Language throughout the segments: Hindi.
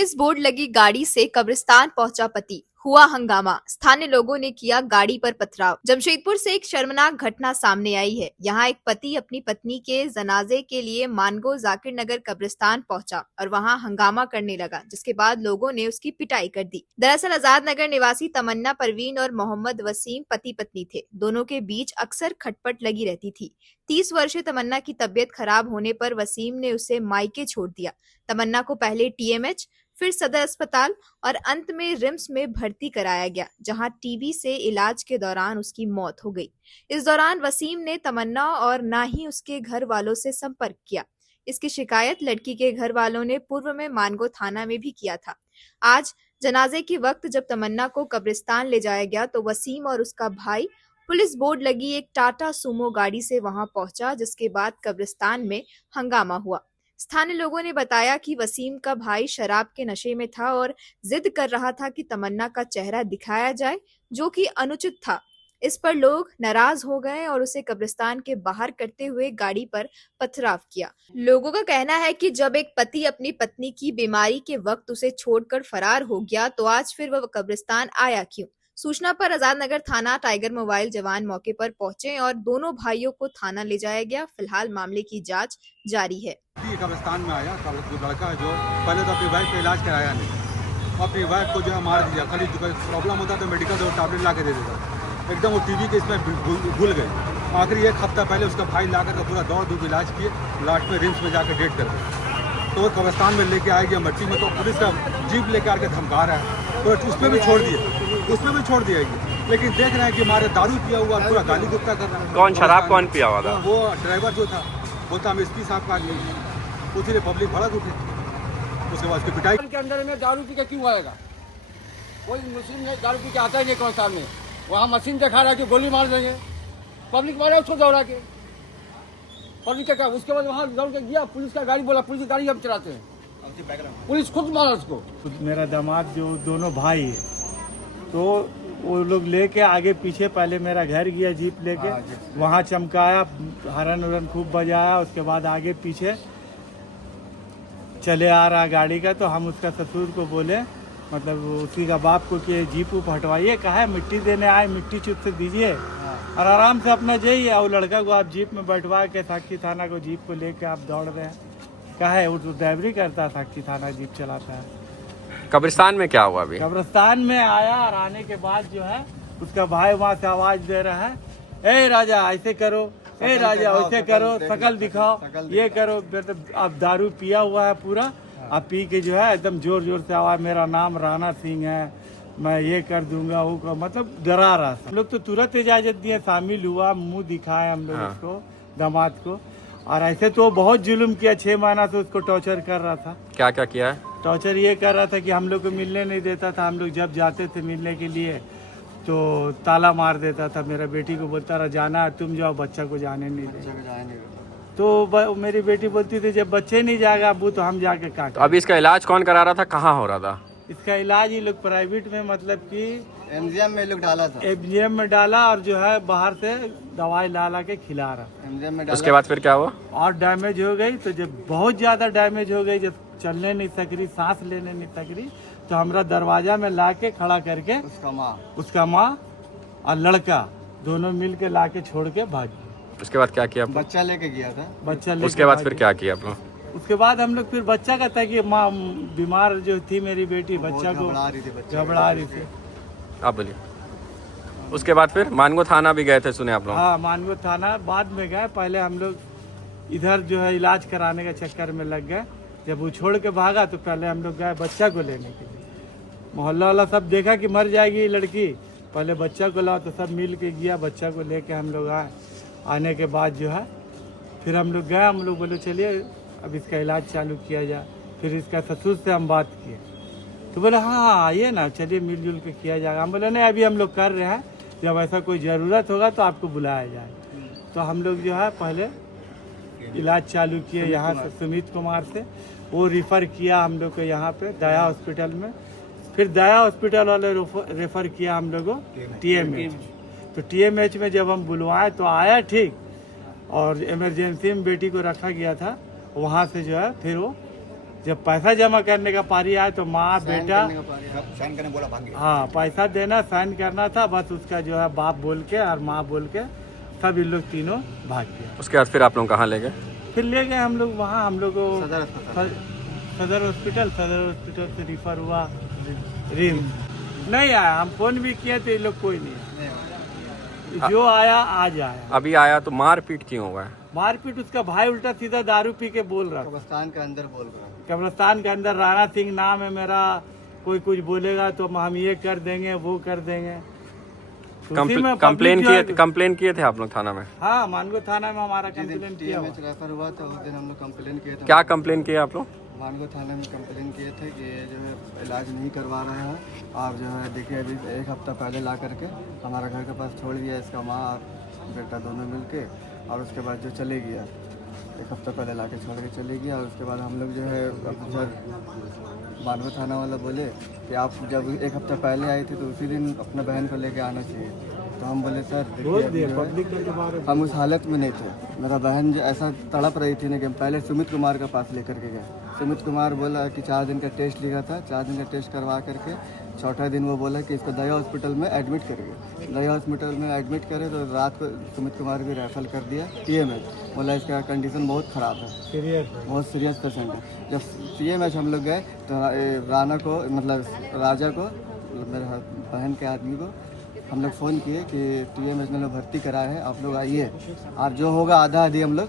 पुलिस बोर्ड लगी गाड़ी से कब्रिस्तान पहुंचा पति, हुआ हंगामा। स्थानीय लोगों ने किया गाड़ी पर पथराव। जमशेदपुर से एक शर्मनाक घटना सामने आई है। यहाँ एक पति अपनी पत्नी के जनाजे के लिए मानगो जाकिर नगर कब्रिस्तान पहुंचा और वहां हंगामा करने लगा, जिसके बाद लोगों ने उसकी पिटाई कर दी। दरअसल आजाद नगर निवासी तमन्ना परवीन और मोहम्मद वसीम पति पत्नी थे। दोनों के बीच अक्सर खटपट लगी रहती थी। 30 वर्षीय तमन्ना की तबीयत खराब होने पर वसीम ने उसे मायके छोड़ दिया। तमन्ना को पहले टीएमएच, फिर सदर अस्पताल और अंत में रिम्स में भर्ती कराया गया, जहां टीबी से इलाज के दौरान उसकी मौत हो गई। इस दौरान वसीम ने तमन्ना और ना ही उसके घर वालों से संपर्क किया। इसकी शिकायत लड़की के घर वालों ने पूर्व में मानगो थाना में भी किया था। आज जनाजे के वक्त जब तमन्ना को कब्रिस्तान ले जाया गया तो वसीम और उसका भाई पुलिस बोर्ड लगी एक टाटा सुमो गाड़ी से वहां पहुंचा, जिसके बाद कब्रिस्तान में हंगामा हुआ। स्थानीय लोगों ने बताया कि वसीम का भाई शराब के नशे में था और जिद कर रहा था कि तमन्ना का चेहरा दिखाया जाए, जो कि अनुचित था। इस पर लोग नाराज हो गए और उसे कब्रिस्तान के बाहर करते हुए गाड़ी पर पथराव किया। लोगों का कहना है कि जब एक पति अपनी पत्नी की बीमारी के वक्त उसे छोड़कर फरार हो गया तो आज फिर वह कब्रिस्तान आया क्यों। सूचना पर आजाद नगर थाना टाइगर मोबाइल जवान मौके पर पहुंचे और दोनों भाइयों को थाना ले जाया गया। फिलहाल मामले की जांच जारी है। कब्रिस्तान में आया जो लड़का है, जो पहले तो अपनी वाइफ का इलाज कराया नहीं, अपनी वाइफ को जो है मार दिया। खाली प्रॉब्लम होता तो मेडिकल से टैबलेट ला के दे देता, एकदम वो टीवी के इसमें भूल गए। आखिरी एक हफ्ता पहले उसका भाई ला कर पूरा दौड़ धूप इलाज किए, लास्ट में रिम्स में जाकर डेट कर गए। तो वो कब्रिस्तान में लेके आएगी मट्टी में, तो पुलिस का जीप लेकर आके धमका रहा है, तो उसमें भी छोड़ दिए, लेकिन देख रहे हैं कि हमारे दारू पिया हुआ पूरा गाली गुप्ता कर रहा है। कौन शराब कौन पिया हुआ था? वो ड्राइवर जो था वो था एसपी साहब का आदमी, उसी ने पब्लिक भड़क उठे। उसके बाद उसकी पिटाई के अंदर में दारू पी के क्यों आएगा? कोई मुस्लिम ने दारू पी के आता ही नहीं कब्रिस्तान में। वहाँ मशीन दिखा रहा है कि गोली मार देंगे, पब्लिक मारा उसको दौड़ा के, पब्लिक का क्या। उसके बाद वहाँ दौड़ के गया, पुलिस का गाड़ी बोला, पुलिस की गाड़ी हम चलाते हैं, पुलिस खुद मारा उसको। मेरा दामाद जो दोनों भाई है, तो वो लोग लेके आगे पीछे, पहले मेरा घर गया जीप लेके, वहाँ चमकाया, हरन उरन खूब बजाया। उसके बाद आगे पीछे चले आ रहा गाड़ी का, तो हम उसका ससुर को बोले, मतलब उसी का बाप को, कि जीप उप हटवाइए, कहा है मिट्टी देने आए, मिट्टी चुप से दीजिए और आराम से अपना जाइए। और लड़का को आप जीप में बैठवा के साक्षी थाना को जीप को लेके आप दौड़ रहे हैं, कहा है वो तो ड्राइवरी करता है, साक्षी थाना जीप चलाता है। कब्रिस्तान में क्या हुआ? अभी कब्रिस्तान में आया और आने के बाद जो है उसका भाई वहाँ से आवाज दे रहा है, ए राजा ऐसे करो, ए राजा वैसे करो, शकल दिखाओ, ये करो। मतलब अब दारू पिया हुआ है पूरा, अब पी के जो है एकदम जोर जोर से आवाज, मेरा नाम राणा सिंह है, मैं ये कर दूंगा, वो कर, मतलब डरा रहा था। हम लोग तो तुरंत इजाजत दिए, शामिल हुआ, मुंह दिखाया हम लोग उसको, दामाद को। और ऐसे तो बहुत जुल्म किया, 6 महीना से उसको टॉर्चर कर रहा था। क्या क्या किया है? टॉर्चर ये कर रहा था कि हम लोग को मिलने नहीं देता था। हम लोग जब जाते थे मिलने के लिए तो ताला मार देता था। मेरा बेटी को बोलता रहा, जाना है तुम जाओ, बच्चा को जाने नहीं दे। तो मेरी बेटी बोलती थी, जब बच्चे नहीं जाएगा अबू तो हम जाके क्या। तो अभी इसका इलाज कौन करा रहा था, कहाँ हो रहा था? इसका इलाज ये लोग प्राइवेट में, मतलब कि एमजीएम में लोग डाला था, एमजीएम में डाला, और जो है बाहर से दवाई ला के खिला रहा। एमजीएम में डाला। उसके बाद फिर क्या हुआ? और डैमेज हो गई, तो जब बहुत ज्यादा डैमेज हो गई, जब चलने नहीं सक रही, सांस लेने नहीं सक रही, तो हमरा दरवाजा में ला के खड़ा करके उसका माँ और लड़का दोनों मिल के ला के छोड़ के भाग गए। उसके बाद क्या किया? बच्चा लेके गया था, बच्चा लेके। उसके बाद फिर क्या किया आप लोग? उसके बाद हम लोग फिर बच्चा का था कि माँ बीमार जो थी मेरी बेटी, बच्चा को घबरा रही थी। आप बोलिए। उसके बाद फिर मानगो थाना भी गए थे, सुने आप लोग? हाँ, मानगो थाना बाद में गए। पहले हम लोग इधर जो है इलाज कराने के चक्कर में लग गए। जब वो छोड़ के भागा तो पहले हम लोग गए बच्चा को लेने के लिए। मोहल्ला वाला सब देखा कि मर जाएगी लड़की, पहले बच्चा को लाओ, तो सब मिल के गया, बच्चा को लेके हम लोग आए। आने के बाद जो है फिर हम लोग गए, हम लोग बोले चलिए अब इसका इलाज चालू किया जाए। फिर इसका ससुर से हम बात किए, तो बोले हाँ आइए ना, चलिए मिलजुल के किया जाएगा। हम बोले नहीं, अभी हम लोग कर रहे हैं, जब ऐसा कोई ज़रूरत होगा तो आपको बुलाया जाए। तो हम लोग जो है पहले इलाज चालू किए यहाँ से, सुमित कुमार से, वो रिफ़र किया हम लोग को यहाँ पे दया हॉस्पिटल में। फिर दया हॉस्पिटल वाले रेफ़र किया हम लोग को टीएमएच। तो टीएमएच में जब हम बुलवाए तो आया ठीक, और इमरजेंसी में बेटी को रखा गया था, वहाँ से जो है फिर वो जब पैसा जमा करने का पारी आए तो माँ बेटा साइन करने बोला भाग गया। हाँ पैसा देना साइन करना था, बस उसका जो है बाप बोल के और माँ बोल के सब इन लोग तीनों भाग गया। उसके बाद फिर आप लोग कहाँ ले गए? फिर ले गए हम लोग वहाँ, हम लोग को सदर हॉस्पिटल से रिफर हुआ रिम्स। नहीं आया, हम फोन भी किए थे, ये लोग कोई नहीं आया। जो आया आज आया। अभी आया तो मारपीट क्यों हुआ है? मारपीट उसका भाई उल्टा सीधा दारू पी के बोल रहा था। कब्रिस्तान के अंदर बोल रहा है। कब्रिस्तान के अंदर राणा सिंह नाम है मेरा, कोई कुछ बोलेगा तो हम ये कर देंगे वो कर देंगे। कंप्लेन किए थे आप लोग थाना में? हाँ, मानगो थाना में हमारा कंप्लेन किया हुआ। रेफर हुआ था उस दिन हम लोग कंप्लेन किए थे। क्या कंप्लेन किए आप लोग? मानगो थाने में कंप्लेन किए थे कि जो है इलाज नहीं करवा रहे हैं, आप जो है देखिए अभी 1 हफ्ता पहले ला करके हमारा घर के पास छोड़ दिया इसका माँ और बेटा दोनों मिल के, और उसके बाद जो चले गया 1 हफ्ता पहले ला के छोड़ के चले गया। और उसके बाद हम लोग जो है सर मानगो थाना वाला बोले कि आप जब 1 हफ्ता पहले आए थे तो उसी दिन अपने बहन को लेके आना चाहिए। तो हम बोले सर देखिए हम उस हालत में नहीं थे, मेरा बहन जो ऐसा तड़प रही थी ना कि हम पहले सुमित कुमार के पास लेकर के गए। सुमित कुमार बोला कि 4 दिन का टेस्ट लिखा था, 4 दिन का टेस्ट करवा करके 4ठा दिन वो बोला कि इसको दया हॉस्पिटल में एडमिट करेंगे। दया हॉस्पिटल में एडमिट करे तो रात को सुमित कुमार भी रेफर कर दिया TMH, बोला इसका कंडीशन बहुत ख़राब है, बहुत सीरियस पेशेंट है। जब TMH हम लोग गए तो राना को मतलब राजा को मेरे बहन के आदमी को हम लोग फ़ोन किए कि TMH में लोग भर्ती कराए हैं, आप लोग आइए, और जो होगा आधा आधी हम लोग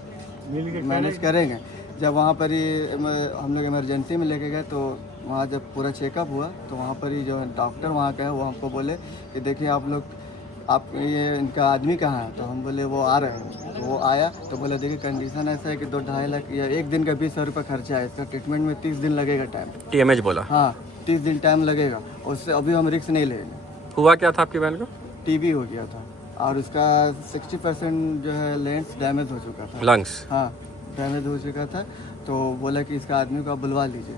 मैनेज करेंगे। जब वहाँ पर ही हम लोग इमरजेंसी में लेके गए तो वहाँ जब पूरा चेकअप हुआ तो वहाँ पर ही जो डॉक्टर वहाँ का है वो हमको बोले कि देखिए आप ये इनका आदमी कहाँ है? तो हम बोले वो आ रहे हैं। तो वो आया तो बोले देखिए कंडीशन ऐसा है कि 2-2.5 लाख या 1 दिन का 20,000 रुपये खर्चा है, इसका ट्रीटमेंट में 30 दिन लगेगा टाइम। TMH बोला? हाँ 30 दिन टाइम लगेगा, उससे अभी हम रिस्क नहीं लेंगे। हुआ क्या था आपकी बहन को? TB हो गया था और उसका 60% जो है लेंस डैमेज हो चुका था, लंग्स। हाँ डैमेज हो चुका था। तो बोला कि इसका आदमी को आप बुलवा लीजिए।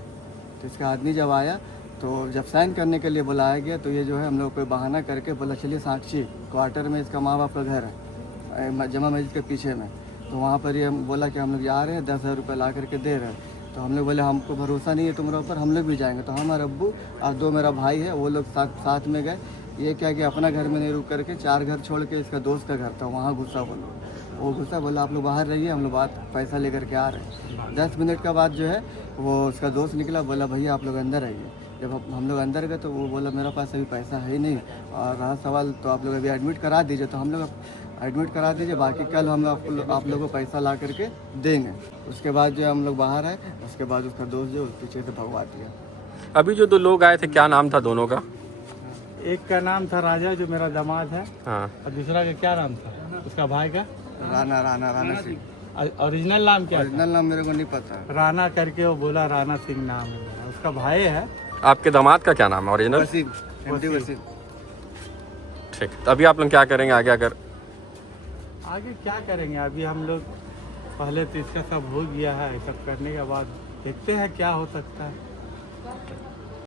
तो इसका आदमी जब आया तो जब साइन करने के लिए बुलाया गया तो ये जो है हम लोग को बहाना करके बोला चलिए साक्षी क्वार्टर में इसका माँ बाप का घर है जमा मस्जिद के पीछे में, तो वहाँ पर ये बोला कि हम लोग जा रहे हैं 10,000 रुपये ला करके दे रहे हैं। तो हम लोग बोले हमको भरोसा नहीं है तुम्हारे ऊपर, हम लोग भी जाएंगे। तो हमारे अब्बू और 2 मेरा भाई है वो लोग साथ में गए। ये क्या कि अपना घर में नहीं रुक करके 4 घर छोड़ के इसका दोस्त का घर था वहाँ घुसा, वो घुसा, बोला आप लोग बाहर रहिए, हम लोग पैसा लेकर के आ रहे हैं। 10 मिनट का बाद जो है वो उसका दोस्त निकला, बोला भैया आप लोग अंदर आइए। जब हम लोग अंदर गए तो वो बोला मेरा पास अभी पैसा है ही नहीं, और रहा सवाल तो आप लोग अभी एडमिट करा दीजिए। तो हम लोग एडमिट करा दीजिए, बाकी कल हम आप लोगों को पैसा ला करके देंगे। उसके बाद जो हम लोग बाहर आए, उसके बाद उसका दोस्त जो पीछे से भगवा दिया। अभी जो 2 लोग आए थे क्या नाम था दोनों का? एक का नाम था राजा जो मेरा दामाद है, हाँ। और दूसरा का क्या नाम था उसका भाई का? राणा सिंह। ओरिजिनल नाम क्या? ओरिजिनल नाम मेरे को नहीं पता। राणा करके वो बोला, राणा सिंह नाम है मेरा, उसका भाई है। आपके दामाद का क्या नाम है ओरिजिनल? वसीम। ठीक, तो अभी आप लोग क्या करेंगे आगे? आगे क्या करेंगे? अभी हम लोग पहले तो इसका सब हो गया है, सब करने के बाद देखते हैं क्या हो सकता है।